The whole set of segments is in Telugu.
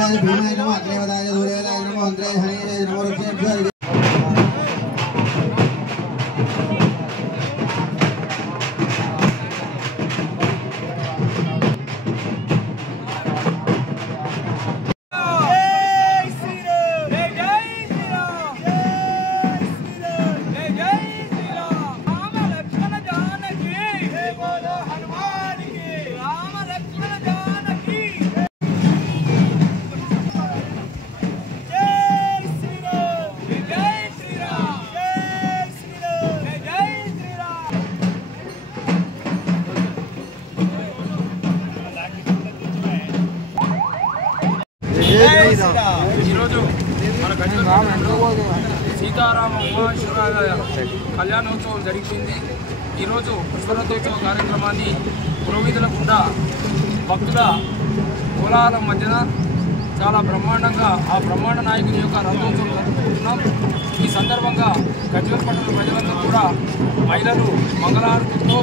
त्रिशूलाय भीमाय नमः अग्रेवदाय दूरेवदाय नमः अग्रे हरिये नमो रुक्षेभ्यो సీతారామ ఉమామహేశ్వర కళ్యాణోత్సవం జరిగింది। ఈరోజు పుష్పరథోత్సవ కార్యక్రమాన్ని పురోహితుల గుండా భక్తుల కోలాహలం మధ్యన చాలా బ్రహ్మాండంగా ఆ బ్రహ్మాండ నాయకుని యొక్క రథోత్సవం జరుపుకుంటున్నాం। ఈ సందర్భంగా గజ్వేల్ పట్టణ ప్రజలందరూ కూడా మహిళలు మంగళహారతులతో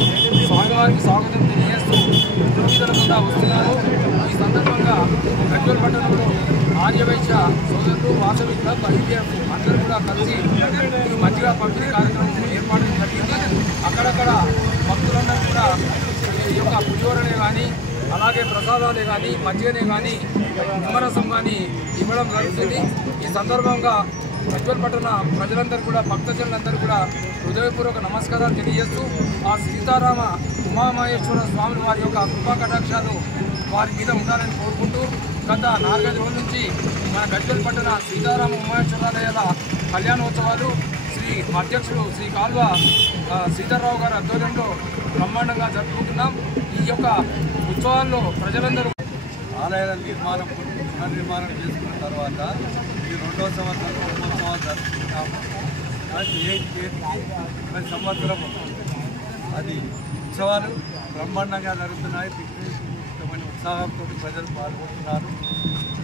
స్వామివారికి స్వాగతం తెలియజేస్తూ పురోహితుల గుండా వస్తున్నారు। ఈ సందర్భంగా గజ్వేల్ పట్టణంలో ఆర్యవైశ్య సోదరులు వాసవి క్లబ్ ఐపీఎఫ్ అందరూ కూడా కలిసి మధ్యగా పంపిణీ కార్యక్రమం ఏర్పాటు జరిగింది। అక్కడక్కడ భక్తులందరూ కూడా ఈ యొక్క పులిహోరనే కానీ అలాగే ప్రసాదాలే కానీ మధ్యనే కానీ నిమ్మరసం కానీ ఇవ్వడం జరుగుతుంది। ఈ సందర్భంగా గజ్వేల్ పట్టణ ప్రజలందరూ కూడా భక్తజనులందరూ కూడా హృదయపూర్వక నమస్కారాలు తెలియజేస్తూ ఆ సీతారామ ఉమామహేశ్వర స్వామి వారి యొక్క కృపా కటాక్షాలు వారి మీద ఉండాలని కోరుకుంటూ గత 4-5 రోజుల నుంచి మన గజ్వేల్ పట్టణ సీతారామ ఉమామహేశ్వరాలయాల కళ్యాణోత్సవాలు శ్రీ అధ్యక్షులు శ్రీ కాల్వ సీతారావు గారి ఆధ్వర్యంలో బ్రహ్మాండంగా జరుపుకుంటున్నాం। ఈ యొక్క ఉత్సవాల్లో ప్రజలందరూ ఆలయాల పునర్నిర్మాణం చేసుకున్న తర్వాత ఈ 2వ సంవత్సరం బ్రహ్మోత్సవాలు జరుపుకుంటున్నాము। ప్రతి సంవత్సరం అది ఉత్సవాలు బ్రహ్మాండంగా జరుగుతున్నాయి। పిక్నిక్ ఉత్సాహంతో ప్రజలు పాల్గొంటున్నారు।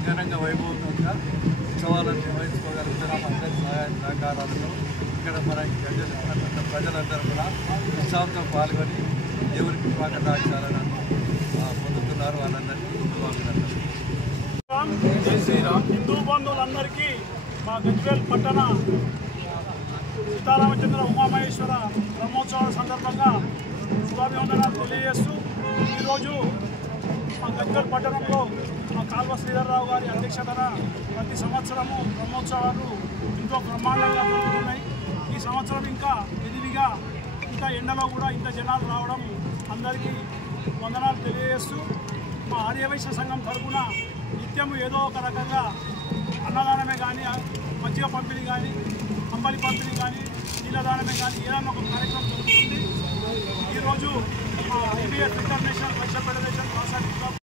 ఘనంగా వైభవంగా ఉత్సవాలను నిర్వహించుకోగలుగుతున్నాం। అందరి సహాయ సహకారాలతో ఇక్కడ మన ప్రజలందరూ కూడా ఉత్సవంతో పాల్గొని దేవునికి కృపాకటాక్షాలను పొందుతున్నారు। వాళ్ళందరికీ జై శ్రీరామ్। హిందూ బంధువులందరికీ మా గజ్వేల్ పట్టణ సీతారామచంద్ర ఉమామహేశ్వర బ్రహ్మోత్సవాల సందర్భంగా శుభాభివందనాలు తెలియజేస్తూ ఈరోజు మా గజ్వేల్ పట్టణంలో మా కాల్వ శ్రీధర్రావు గారి అధ్యక్షతన ప్రతి సంవత్సరము బ్రహ్మోత్సవాలు ఎంతో బ్రహ్మాండంగా జరుగుతున్నాయి। ఈ సంవత్సరం ఇంకా విధిగా ఇంత ఎండలో కూడా ఇంత జనాలు రావడం అందరికీ వందనాలు తెలియజేస్తూ మా ఆర్యవైశ్య సంఘం తరఫున నిత్యము ఏదో ఒక రకంగా అన్నదానమే కానీ మజ్జిగ పంపిణీ కానీ అంబలి పంపిణీ కానీ నీళ్ళదానమే కానీ ఏదైనా ఒక కార్యక్రమం జరుగుతుంది। ఈరోజు మా IPF international Vysya federation Vasavi club